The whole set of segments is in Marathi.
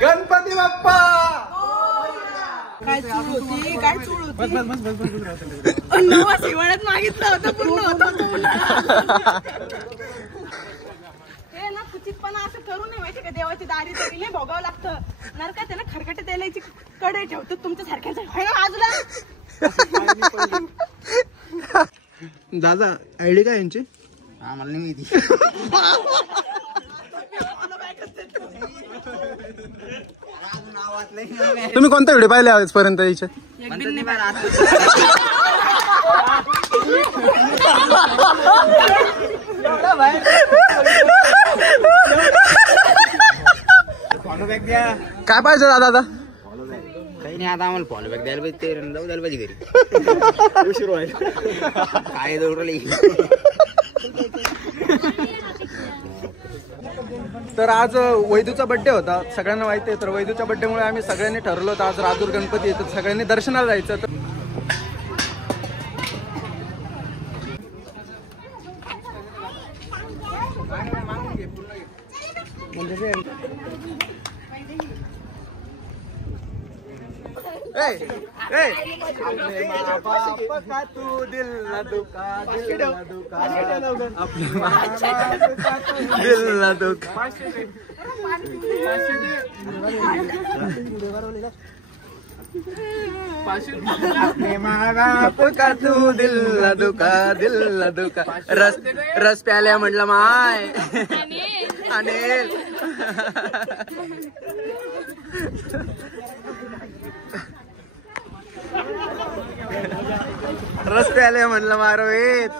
गणपती बाप्पा. काय चूळ होती, काय चूळ होती. नवस हिवाळ्यात मागितलं होतं, पूर्ण होतं. हे ना कुचितपणा असं करू नये माहिती का. देवाची दारी तरी नाही भोगावं लागतं. नरकात आहे ना खरकटे तेलाची कडे ठेवतो तुमच्या सारख्याच बाजूला. दादा आयडी काय यांची? आम्हाला नाही माहिती. तुम्ही कोणता व्हिडिओ पाहिले आजपर्यंत याच्यात? काय पाहिजे दादा आता? काही नाही, आता आम्हाला फॉलो बॅक द्यायला पाहिजे. ते जाऊ द्यायला पाहिजे घरी. उशीर व्हायला काय दौडले. तर आज वैदूचा बर्थडे होता, सगळ्यांना माहिती आहे. तर वैदूच्या बर्थडेमुळे आम्ही सगळ्यांनी ठरवलं होतं आज राजूर गणपती येतात, सगळ्यांनी दर्शनाला जायचं. तर तू दिल ना दुखा, दिल ना दुखा, दिल ना दुखा. का तू दिल ना दुखा, दिल ना दुखा. रस प्याल्या म्हटलं माय अनिल. रस प्याले म्हटलं मारोहित.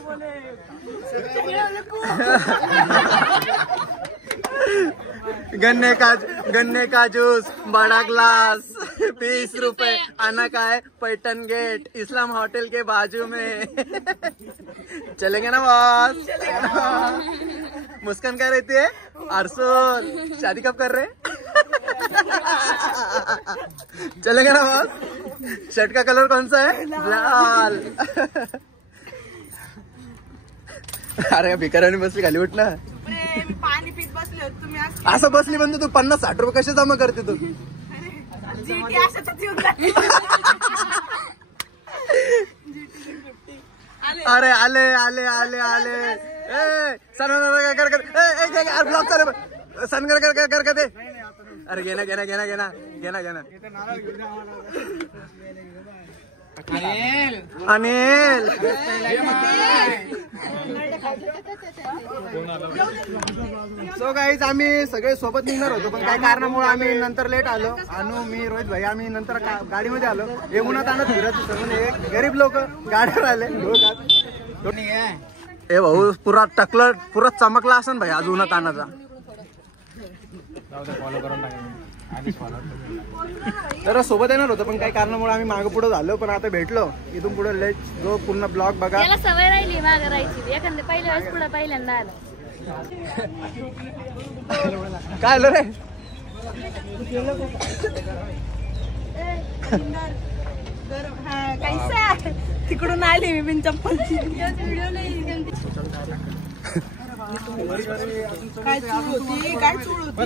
गन्ने का जूस बड़ा ग्लास 20 रुपए. आना का है पैठन गेट इस्लाम होटल के बाजू में. चलेंगे ना बॉस? मुस्कान क्या रहती है? अर्सुल शादी कब कर रहे? चलेंगे ना बॉस? शर्ट का कलर कौन सा है? लाल. अरे भिकाऱ्याने बसली खाली उठ ना. पाणी पीत बसले होते तुम्ही. असं बसली म्हणतो तू 50-60 रुपये कसे जमा करते तू? अरे आले आले आले आले. ब्लॉक चालू सन कर दे. अरे घेना घेना घेना घेना घेना घेना. अनिल सो गाईज आम्ही सगळे सोबत निघणार होतो, पण काही कारणामुळे आम्ही नंतर लेट आलो. अनु मी रोहित भाई आम्ही नंतर गाडीमध्ये आलो. हे उन्हात आणत फिरत म्हणजे गरीब लोक गाडीवर आले. ए भाऊ पुरा टकलं पुरा चमकला असन भाई आज उन्हात आणायचा. तर सोबत येणार होतं, पण काही कारणामुळे आम्ही मागे पुढे झालो. पण आता भेटलो. इथून पुढे लेट जो पूर्ण ब्लॉग बघा. याला सवय राहिली मागे राहायची. एखाद्या पहिल्या वेळेस पुढे पहिल्यांदा आलं. काय आलं रे? कैसा तिकडून आली मी बिन चप्पलची. काय चूळ होती, काय चूळ होती.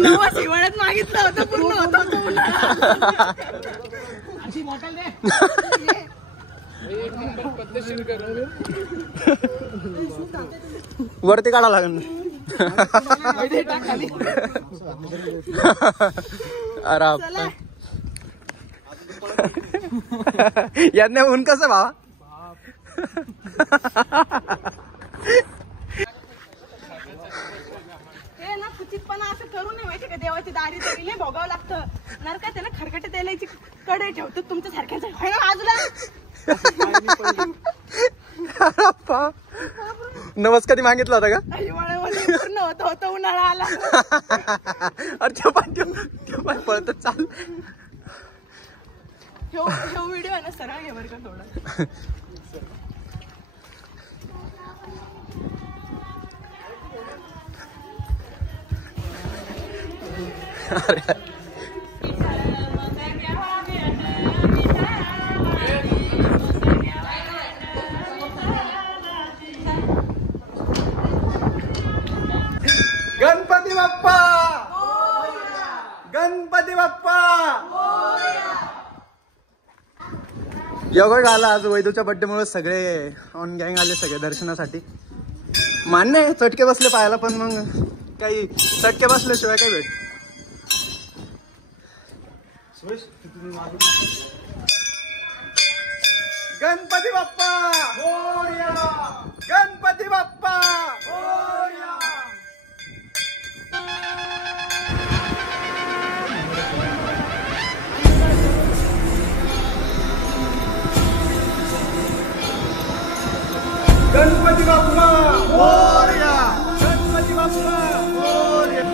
नवस हिवाळ्यात मागितलं होतं, पूर्ण होतं. वरती काढा लागेल. अरे याने ऊन कसं भावा? हे ना कुचितपणा असं करू नये माहिती का. देवाची दारी तरी नाही भोगावं लागतं. नरकात आहे ना खरकटे तेलाची कडे ठेवतो तुमच्या सारख्याच बाजूला. नवस कधी मागितला होता का? हिवाळ्यामध्ये पूर्ण होतं उन्हाळा आला. अरे पण पळत चाल. व्हिडिओ आहे ना सरळ घे बरं का थोडा. गणपती बाप्पा. योगा आला आज वैदूच्या बर्थडे मुळे सगळे ऑन गँग आले सगळे दर्शनासाठी. मान्य आहे चटके बसले पाहायला, पण मग काही चटके बसल्याशिवाय काही भेट. गणपती बाप्पा मोरया, गणपती बाप्पा मोरया. गणपती बाप्पा मोरया, गणपती बाप्पा मोरया.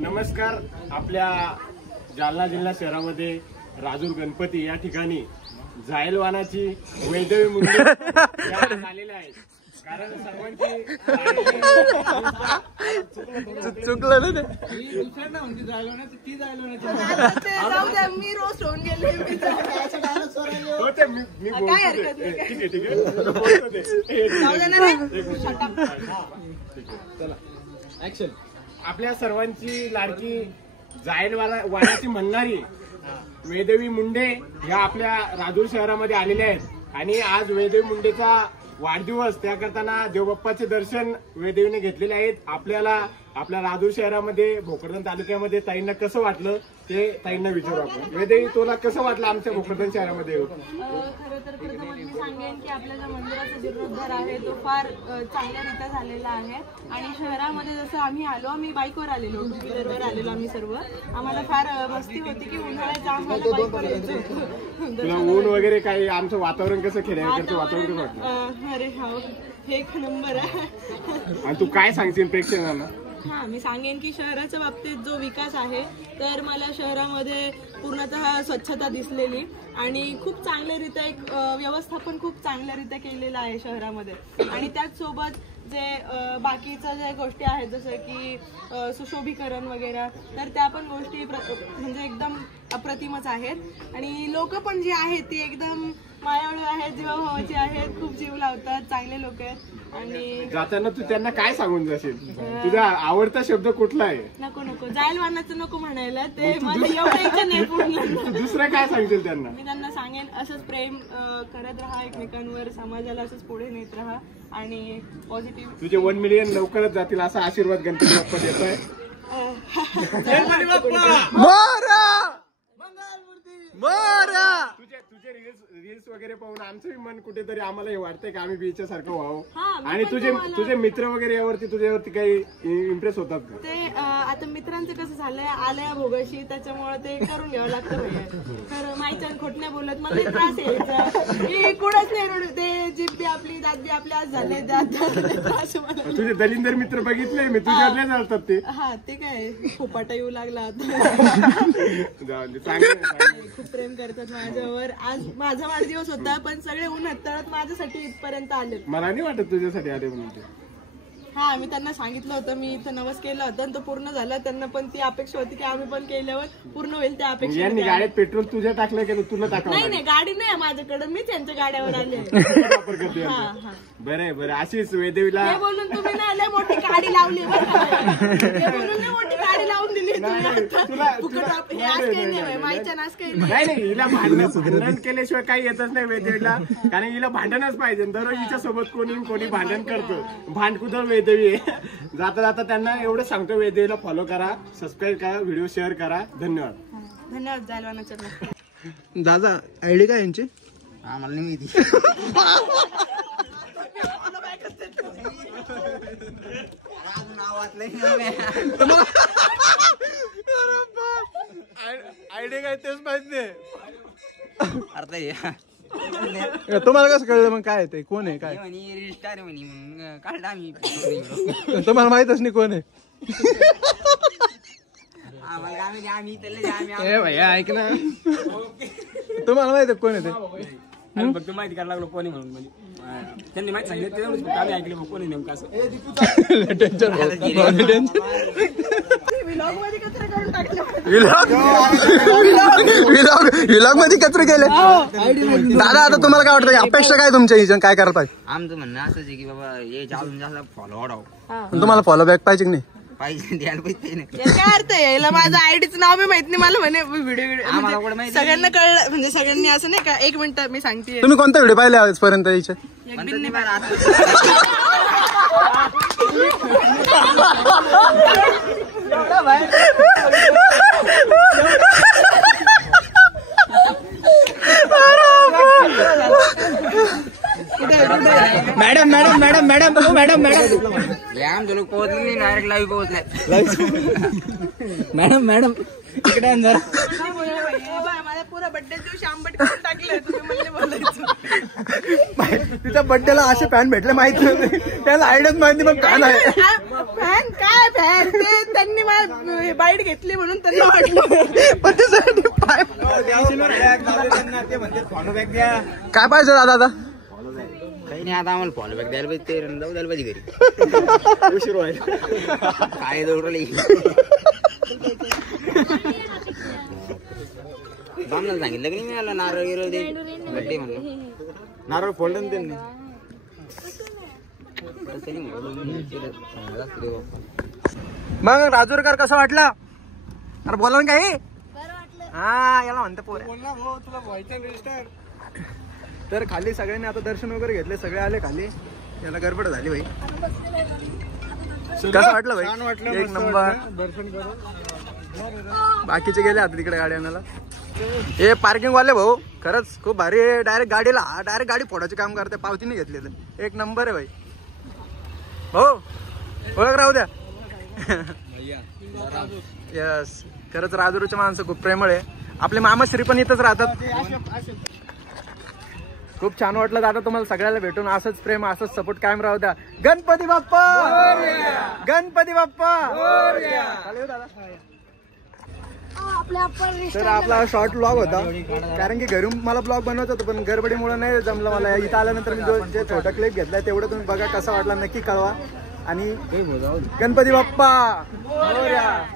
नमस्कार. आपल्या जालना जिल्हा शहरामध्ये राजूर गणपती या ठिकाणी जायलवानाची वैदवी मुंडे झालेल्या आहेत. कारण सर्वांची चुकलं ना ते जाऊ द्या, मी रोज होऊन गेले. काय हरकत नाही. जाऊ द्या ना रे. आपल्या सर्वांची लाडकी जायलवानाची म्हणणारी वैदवी मुंडे ह्या आपल्या राजूर शहरामध्ये आलेल्या आहेत. आणि आज वैदवी मुंडेचा वाढदिवस त्या करताना देवबाप्पाचे दर्शन वैदवीने घेतलेले आहेत. आपल्याला आपल्या राजूर शहरामध्ये भोकरदन तालुक्यामध्ये ताईंना कसं वाटलं ते ताईंना विचारू आपण. वैदवी, तुला कसं वाटलं आमच्या भोकरदन शहरामध्ये येऊन? खरं तर प्रथमच मी सांगेन की आपल्या ज्या मंदिराचा जीर्णोद्धार आहे तो फार चांगल्यारीत्या झालेला आहे. आणि शहरामध्ये जसं आम्ही आलो, आम्ही बाईकवर आलेलो, टू व्हीलरवर आलेलो आम्ही सर्व. आम्हाला फार मस्ती होती की उन्हाळ्यात आम्हाला बाईकवर यायचं होतं. तुला ऊन वगैरे काही आमचं वातावरण कसं खेड्याकडचं वातावरण कसं वाटलं? अरे हो, एक नंबर आहे. आणि तू काय सांगशील प्रेक्षकांना? हा, मी सांगेन की शहराच्या बाबतीत जो विकास आहे तर मला शहरामध्ये पूर्णतः स्वच्छता दिसलेली आणि खूप चांगल्यारीत्या एक व्यवस्थापन खूप चांगल्यारीत्या केलेलं आहे शहरामध्ये. आणि त्याचसोबत जे बाकीच्या ज्या गोष्टी आहेत जसं की सुशोभीकरण वगैरे, तर त्या पण गोष्टी म्हणजे एकदम अप्रतिमच आहेत. आणि लोक पण जे आहेत ती एकदम मायाळू आहेत, जीवाभावाची आहेत, खूप जीव लावतात, चांगले लोक आहेत. आणि जाताना तू त्यांना काय सांगून जाशील? तुझा आवडता शब्द कुठला आहे? नको जायलवानाचं नको म्हणायला, ते माझं एवढं इच्छा नाही पूर्ण. दुसरं काय सांगशील त्यांना? मी त्यांना सांगेन असंच प्रेम करत राहा एकमेकांवर, समाजाला असंच पुढे नेत राहा आणि पॉझिटिव्ह. तुझे 1 मिलियन लवकरच जातील असा आशीर्वाद गणपती बाप्पा देतोय. गणपती बाप्पा तुझे रील्स वगैरे पाहून आमचं मन कुठेतरी आम्हाला हे वाटतंय की आम्ही बीचच्या सारखं व्हावं. आणि तुझे मित्र वगैरे तुझ्यावरती काही इम्प्रेस होतात का? ते आता मित्रांचं कसं झालंय, आलया भोगाशी, त्याच्यामुळे ते करून घ्यावं लागतं भैया. तर माईच्यान खोट नाही बोलत, मला त्रास यायचा की कुठंच नाही रडू, ते जिब्बी आपली दादी आपल्या आज झाले त्रास मला. तुझे दलिंदर मित्र बघितले मी, तुझ्यातले चालतात ते. हा ते काय फोपाटा येऊ लागला आता. खूप प्रेम करतात माझ्यावर. आज माझा वाढदिवस होता पण सगळे उन्हात तळत माझ्यासाठी इथपर्यंत आले. मला नाही वाटत तुझ्यासाठी आले म्हणून ते. हा मी त्यांना सांगितलं होतं, मी इथं नवस केलं होतं आणि तो पूर्ण झाला. त्यांना पण ती अपेक्षा होती की आम्ही पण केल्यावर पूर्ण होईल त्या अपेक्षा. यांनी गाडीत पेट्रोल तुझ्या टाकलं की तुला टाकावं? नाही गाडी नाही माझ्याकडे, मीच यांच्या गाड्यावर आले. वापर करते. बरं अशीच वेदेवीला हे बोलून तुम्ही ना लय मोठी गाडी लावली बरं का? हे बोलून लय मोठी गाडी लावून दिली तुम्ही. आज काही नाही माईच्या नाच काही नाही. नाही हिला भांडण केल्याशिवाय काही येतच नाही वेदेवीला, कारण हिला भांडणच पाहिजे. दररोज हिच्या सोबत कोणी भांडण करतो, भांडकुदळ वेदेवी आहे. जाता जाता त्यांना एवढं सांगतो, वेदेवीला फॉलो करा, सबस्क्राईब करा, व्हिडिओ शेअर करा. धन्यवाद. धन्यवाद जायला चल. दादा आयडी काय यांची? आम्हाला नाही माहिती. आयडी काय तेच माहित नाही. अर्थ तुम्हाला कसं कळलं मग काय ते कोण आहे काय? रजिस्टर म्हणे म्हणून काढलं आम्ही. तुम्हाला माहितच नाही कोण आहे? भैया ऐक ना, तुम्हाला माहित आहे कोण आहे ते? फक्त माहिती करायला लागलो कोणी म्हणून, म्हणजे त्यांनी माहिती सांगितलं तेवढंच फक्त आम्ही ऐकले कोणी नेमकं असं. व्लॉग मध्ये कचरे केले. दादा आता तुम्हाला काय वाटतं, अपेक्षा काय तुमच्या हिच्या काय करताय? आमचं म्हणणं असंच आहे की बाबा हे जाऊन जास्त फॉलो वाढावं. तुम्हाला फॉलो बॅक पाहिजे की नाही? पाहिजे द्यायला पाहिजे नाही. काय अर्थ यायला, माझं आयडीचं नाव बी माहित नाही मला. म्हणे आम्हाला कुठं व्हिडिओ माहिती? सगळ्यांना कळलं, म्हणजे सगळ्यांनी असं नाही का. एक मिनिट मी सांगते. तुम्ही कोणता व्हिडिओ पाहिले आजपर्यंत हिचे? म्हणतात नाही मला आता. Madam madam madam madam madam madam आमचे लोक पोहोचले नाही, डायरेक्ट लाईव्ह पोहोचलाय. मॅडम मॅडम इकडे जरा. माझ्या पुरा बड्डे दिवशी आंबट करून टाकलं, तुम्ही म्हणले बोलायचं. तिच्या बड्डेला असे फॅन भेटले माहित नव्हते, त्याला आयडियाच माहिती मग फॅन आहे. फॅन काय फॅन, ते त्यांनी मला बाईट घेतली म्हणून त्यांना वाटलं. पण त्यासाठी काय पाहिजे दादा? आता काही नाही, आता आम्हाला फॉलो बॅक द्यायला पाहिजे, ते जाऊ द्यायला पाहिजे घरी. उशीर व्हायला काय दौडले बामला सांगितलं की नाही मिळालं नारळ गिरळ दे बड्डे म्हणलं. नारळ फोल्डन त्यांनी. मग राजूरकर कसं वाटलं? अरे बोला ना काही. हा याला म्हणते पोर. तर खाली सगळ्यांनी आता दर्शन वगैरे घेतले, सगळे आले खाली. याला गडबड झाली भाई. कसं वाटलं भाई? छान वाटलं, एक नंबर. दर्शन करून बाकीचे गेले आता तिकडे गाडी आणायला. हे पार्किंग वाले भाऊ खरंच खूप भारी. डायरेक्ट गाडी फोडायचे काम करते, पावतीने घेतलेलं. एक नंबर आहे भाई. भाऊ ओळख राहू द्या. यस, खरंच राजूरचे माणसं खूप प्रेमळ आहे. आपले मामाश्री पण इथंच राहतात. खूप छान वाटलं दादा तुम्हाला सगळ्याला भेटून. असंच प्रेम, असंच सपोर्ट कायम राहू द्या. गणपती बाप्पा, गणपती बाप्पा. दादा तर आपला शॉर्ट ब्लॉग होता, कारण की घरून मला ब्लॉग बनवत होतो पण गडबडीमुळे नाही जमलं मला. इथं आल्यानंतर मी जे छोटा क्लिप घेतलाय तेवढं तुम्ही बघा, कसा वाटला नक्की कळवा. आणि गणपती बाप्पा मोरया.